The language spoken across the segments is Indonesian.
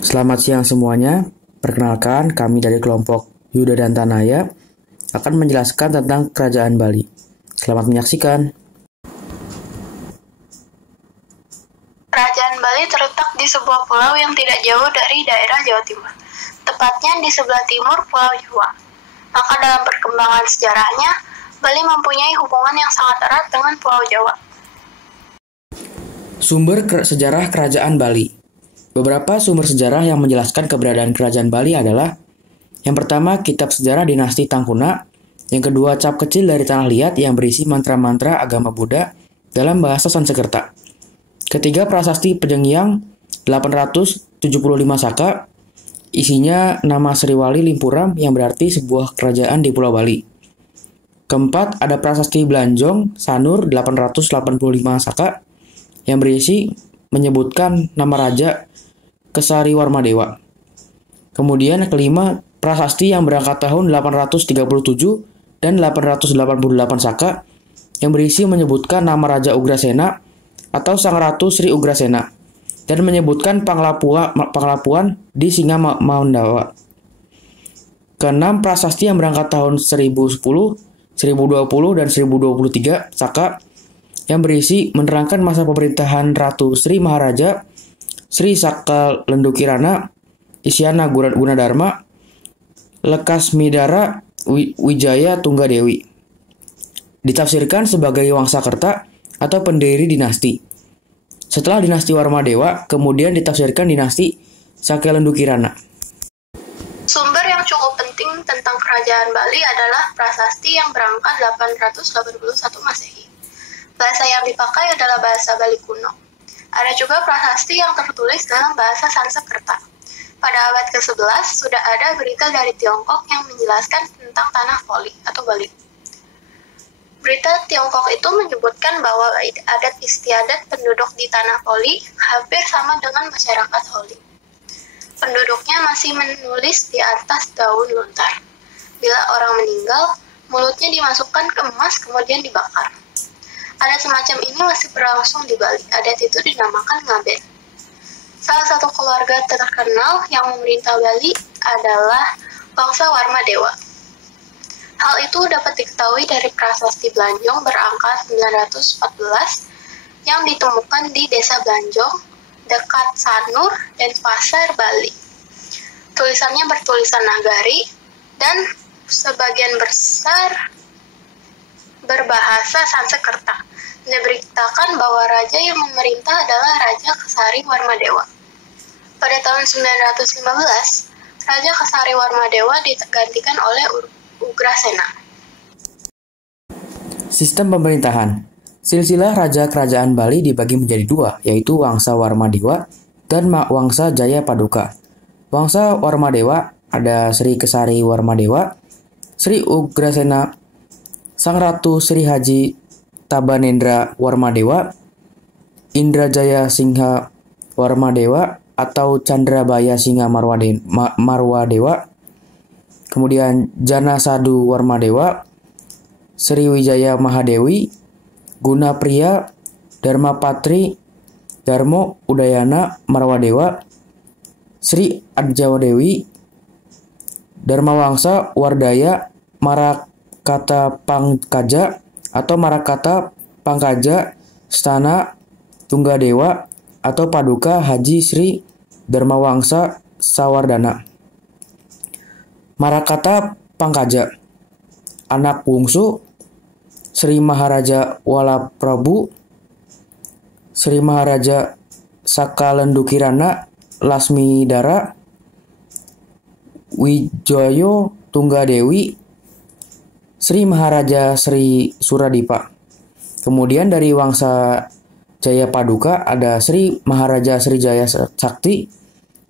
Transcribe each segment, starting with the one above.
Selamat siang semuanya. Perkenalkan, kami dari kelompok Yuda dan Tanaya akan menjelaskan tentang Kerajaan Bali. Selamat menyaksikan. Kerajaan Bali terletak di sebuah pulau yang tidak jauh dari daerah Jawa Timur, tepatnya di sebelah timur Pulau Jawa. Maka dalam perkembangan sejarahnya, Bali mempunyai hubungan yang sangat erat dengan Pulau Jawa. Sumber sejarah Kerajaan Bali. Beberapa sumber sejarah yang menjelaskan keberadaan Kerajaan Bali adalah: yang pertama, kitab sejarah dinasti Tangkuna; yang kedua, cap kecil dari tanah liat yang berisi mantra-mantra agama Buddha dalam bahasa Sanskerta; ketiga, prasasti Pejengiang 875 Saka, isinya nama Sriwali Limpuram yang berarti sebuah kerajaan di Pulau Bali; keempat, ada prasasti Blanjong Sanur 885 Saka yang berisi menyebutkan nama Raja Kesari Warmadewa. Kemudian kelima, prasasti yang berangkat tahun 837 dan 888 Saka yang berisi menyebutkan nama Raja Ugrasena atau Sang Ratu Sri Ugrasena dan menyebutkan panglapuan di Singa Maundawa. Keenam, prasasti yang berangkat tahun 1010, 1020 dan 1023 Saka yang berisi menerangkan masa pemerintahan Ratu Sri Maharaja Sri Saka Lendukirana Isyana Gunadarma Lekasmidara Wijaya Tunggadewi. Ditafsirkan sebagai Wangsakerta atau pendiri dinasti. Setelah dinasti Warmadewa, kemudian ditafsirkan dinasti Saka Lendukirana. Sumber yang cukup penting tentang Kerajaan Bali adalah prasasti yang berangkat 881 Masehi. Bahasa yang dipakai adalah bahasa Bali kuno. Ada juga prasasti yang tertulis dalam bahasa Sanskerta. Pada abad ke-11 sudah ada berita dari Tiongkok yang menjelaskan tentang tanah Poli atau Bali. Berita Tiongkok itu menyebutkan bahwa adat istiadat penduduk di tanah Poli hampir sama dengan masyarakat Holi. Penduduknya masih menulis di atas daun lontar. Bila orang meninggal, mulutnya dimasukkan ke emas kemudian dibakar. Adat semacam ini masih berlangsung di Bali. Adat itu dinamakan ngaben. Salah satu keluarga terkenal yang memerintah Bali adalah bangsa Warmadewa. Hal itu dapat diketahui dari prasasti Blanjong berangka 914 yang ditemukan di desa Blanjong, dekat Sanur dan Pasar, Bali. Tulisannya bertulisan Nagari dan sebagian besar berbahasa Sanskerta. Diberitakan bahwa raja yang memerintah adalah Raja Kesari Warmadewa. Pada tahun 915, Raja Kesari Warmadewa digantikan oleh Ugrasena. Sistem pemerintahan. Silsilah Raja Kerajaan Bali dibagi menjadi dua, yaitu Wangsa Warmadewa dan Wangsa Jaya Paduka. Wangsa Warmadewa ada Sri Kesari Warmadewa, Sri Ugrasena, Sang Ratu Sri Haji Tabanendra Warmadewa, Indrajaya Singha Warmadewa atau Candrabaya Singha Marwadewa, kemudian Jana Sadu Warmadewa, Sriwijaya Mahadewi, Gunapriya, Dharmapatri, Darmo Udayana Marwadewa, Sri Adjawadewi, Dharmawangsa Wardaya Marakata Pangkaja atau Marakata Pangkaja Stana Tunggadewa atau Paduka Haji Sri Dharmawangsa Sawardana. Marakata Pangkaja, anak bungsu Sri Maharaja Walaprabu, Sri Maharaja Saka Lendukirana Lasmidara, Wijoyo Tunggadewi, Sri Maharaja Sri Suradipa. Kemudian dari Wangsa Jaya Paduka ada Sri Maharaja Sri Jaya Sakti,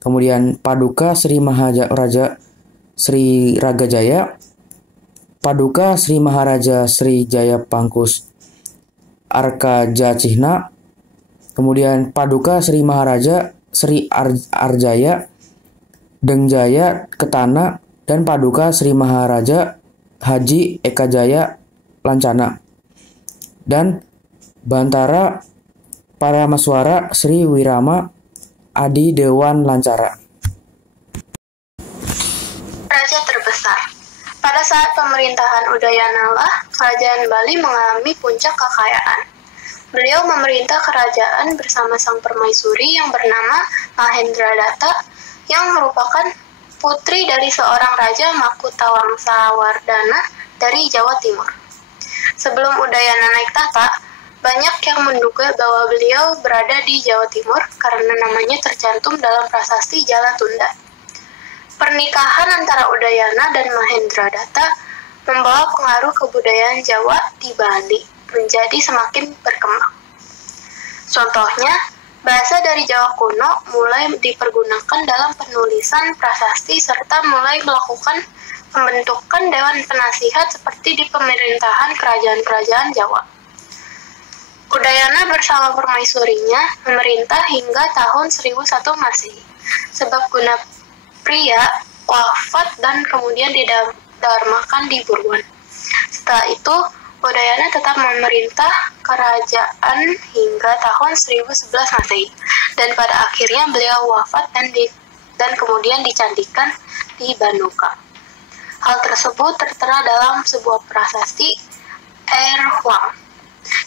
kemudian Paduka Sri Maharaja Sri Ragajaya, Paduka Sri Maharaja Sri Jaya Pangkus Arkajacihna, kemudian Paduka Sri Maharaja Sri Arjaya Dengjaya Ketana, dan Paduka Sri Maharaja Haji Ekajaya Lancana, dan Bantara Paramaswara Sri Wirama Adi Dewan Lancara. Raja terbesar. Pada saat pemerintahan Udayana lah, kerajaan Bali mengalami puncak kekayaan. Beliau memerintah kerajaan bersama sang permaisuri yang bernama Mahendradatta, yang merupakan putri dari seorang Raja Makutawangsawardhana dari Jawa Timur. Sebelum Udayana naik tahta, banyak yang menduga bahwa beliau berada di Jawa Timur karena namanya tercantum dalam prasasti Jalatunda. Pernikahan antara Udayana dan Mahendradatta membawa pengaruh kebudayaan Jawa di Bali menjadi semakin berkembang. Contohnya, bahasa dari Jawa kuno mulai dipergunakan dalam penulisan prasasti serta mulai melakukan pembentukan dewan penasihat seperti di pemerintahan kerajaan-kerajaan Jawa. Udayana bersama permaisurinya memerintah hingga tahun 1001 Masehi. Sebab Gunapria wafat dan kemudian didharmakan di Burwan. Setelah itu, Udayana tetap memerintah kerajaan hingga tahun 1011 Masehi, dan pada akhirnya beliau wafat dan kemudian dicandikan di Banuka. Hal tersebut tertera dalam sebuah prasasti Erhuang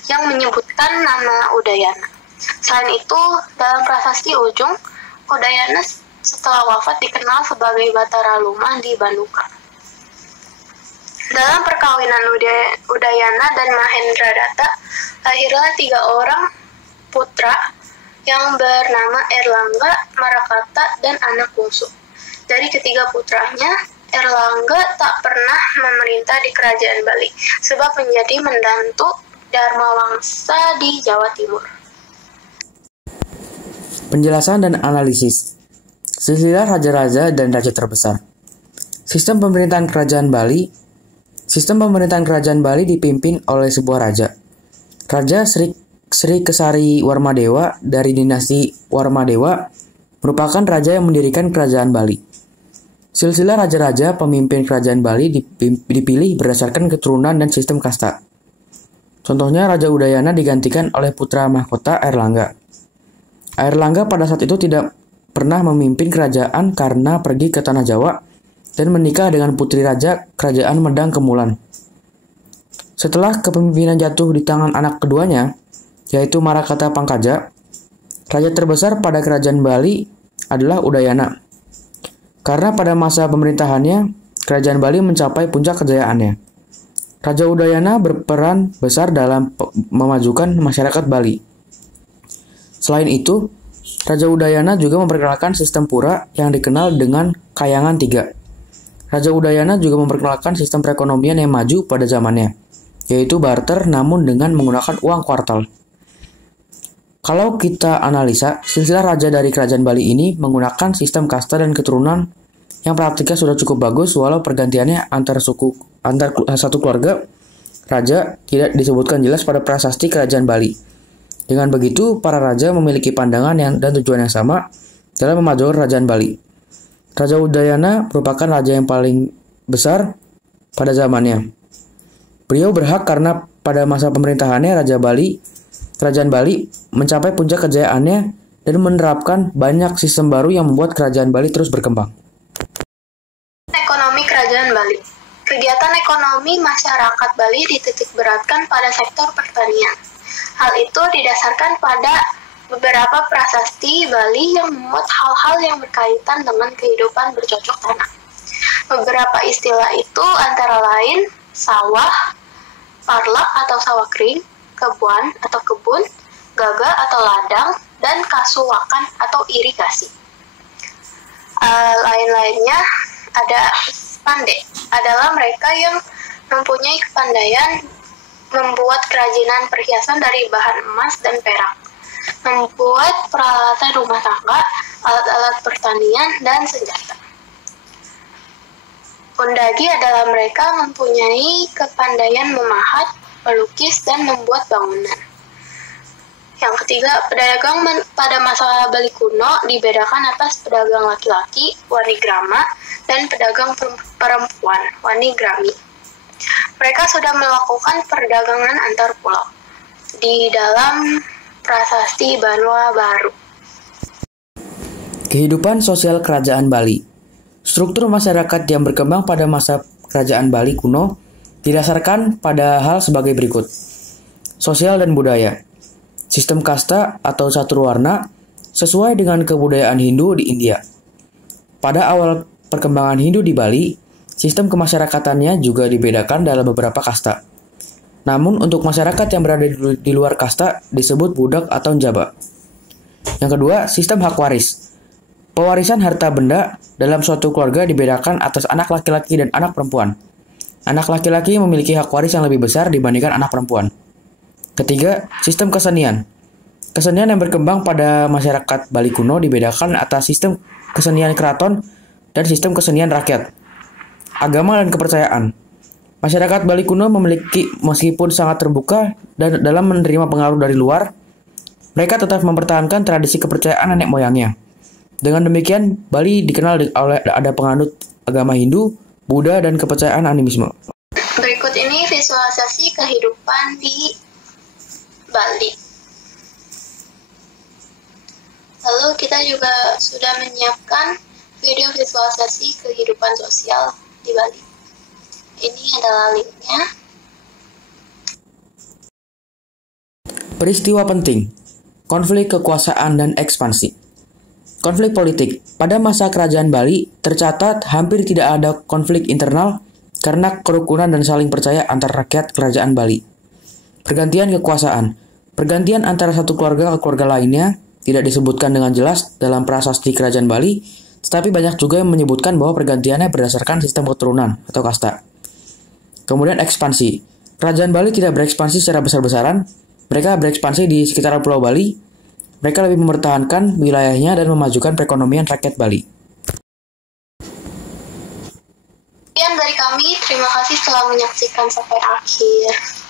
yang menyebutkan nama Udayana. Selain itu, dalam prasasti Ujung, Udayana setelah wafat dikenal sebagai Batara Lumah di Banuka. Dalam perkawinan Udayana dan Mahendradatta, lahirlah 3 orang putra yang bernama Erlangga, Marakata, dan anak bungsu. Dari ketiga putranya, Erlangga tak pernah memerintah di kerajaan Bali, sebab menjadi menantu Dharmawangsa di Jawa Timur. Penjelasan dan analisis. Silsilah raja-raja dan raja terbesar. Sistem pemerintahan kerajaan Bali dipimpin oleh sebuah raja. Raja Sri Kesari Warmadewa dari dinasti Warmadewa merupakan raja yang mendirikan kerajaan Bali. Silsilah raja-raja pemimpin kerajaan Bali dipilih berdasarkan keturunan dan sistem kasta. Contohnya Raja Udayana digantikan oleh putra mahkota Airlangga. Airlangga pada saat itu tidak pernah memimpin kerajaan karena pergi ke tanah Jawa dan menikah dengan putri raja kerajaan Medang Kemulan. Setelah kepemimpinan jatuh di tangan anak keduanya, yaitu Marakata Pangkaja, raja terbesar pada kerajaan Bali adalah Udayana. Karena pada masa pemerintahannya, kerajaan Bali mencapai puncak kejayaannya. Raja Udayana berperan besar dalam memajukan masyarakat Bali. Selain itu, Raja Udayana juga memperkenalkan sistem pura yang dikenal dengan Kayangan 3. Raja Udayana juga memperkenalkan sistem perekonomian yang maju pada zamannya, yaitu barter namun dengan menggunakan uang kuartal. Kalau kita analisa, silsilah raja dari kerajaan Bali ini menggunakan sistem kasta dan keturunan yang praktiknya sudah cukup bagus walau pergantiannya antar satu keluarga raja tidak disebutkan jelas pada prasasti kerajaan Bali. Dengan begitu, para raja memiliki pandangan dan tujuan yang sama dalam memajukan kerajaan Bali. Raja Udayana merupakan raja yang paling besar pada zamannya. Beliau berhak karena pada masa pemerintahannya kerajaan Bali mencapai puncak kejayaannya dan menerapkan banyak sistem baru yang membuat kerajaan Bali terus berkembang. Ekonomi kerajaan Bali. Kegiatan ekonomi masyarakat Bali dititik beratkan pada sektor pertanian. Hal itu didasarkan pada beberapa prasasti Bali yang memuat hal-hal yang berkaitan dengan kehidupan bercocok tanam. Beberapa istilah itu antara lain sawah, parlak atau sawah kering, kebuan atau kebun, gaga atau ladang, dan kasuwakan atau irigasi. Lain-lainnya ada pandai, adalah mereka yang mempunyai kepandaian membuat kerajinan perhiasan dari bahan emas dan perak, membuat peralatan rumah tangga, alat-alat pertanian, dan senjata. Undagi adalah mereka mempunyai kepandaian memahat, melukis, dan membuat bangunan. Yang ketiga, pedagang pada masa Bali kuno dibedakan atas pedagang laki-laki, wanigrama, dan pedagang perempuan, wanigrami. Mereka sudah melakukan perdagangan antar pulau di dalam prasasti Banua Baru. Kehidupan sosial kerajaan Bali. Struktur masyarakat yang berkembang pada masa kerajaan Bali kuno didasarkan pada hal sebagai berikut. Sosial dan budaya. Sistem kasta atau caturwarna sesuai dengan kebudayaan Hindu di India. Pada awal perkembangan Hindu di Bali, sistem kemasyarakatannya juga dibedakan dalam beberapa kasta. Namun untuk masyarakat yang berada di luar kasta disebut budak atau njaba. Yang kedua, sistem hak waris. Pewarisan harta benda dalam suatu keluarga dibedakan atas anak laki-laki dan anak perempuan. Anak laki-laki memiliki hak waris yang lebih besar dibandingkan anak perempuan. Ketiga, sistem kesenian. Kesenian yang berkembang pada masyarakat Bali kuno dibedakan atas sistem kesenian keraton dan sistem kesenian rakyat. Agama dan kepercayaan. Masyarakat Bali kuno memiliki meskipun sangat terbuka dan dalam menerima pengaruh dari luar, mereka tetap mempertahankan tradisi kepercayaan nenek moyangnya. Dengan demikian, Bali dikenal oleh ada penganut agama Hindu, Buddha, dan kepercayaan animisme. Berikut ini visualisasi kehidupan di Bali. Lalu kita juga sudah menyiapkan video visualisasi kehidupan sosial di Bali. Ini adalah linknya. Peristiwa penting, konflik kekuasaan dan ekspansi. Konflik politik. Pada masa kerajaan Bali, tercatat hampir tidak ada konflik internal karena kerukunan dan saling percaya antar rakyat kerajaan Bali. Pergantian kekuasaan. Pergantian antara satu keluarga ke keluarga lainnya tidak disebutkan dengan jelas dalam prasasti kerajaan Bali, tetapi banyak juga yang menyebutkan bahwa pergantiannya berdasarkan sistem keturunan atau kasta. Kemudian ekspansi. Kerajaan Bali tidak berekspansi secara besar-besaran. Mereka berekspansi di sekitaran Pulau Bali. Mereka lebih mempertahankan wilayahnya dan memajukan perekonomian rakyat Bali. Sekian dari kami. Terima kasih telah menyaksikan sampai akhir.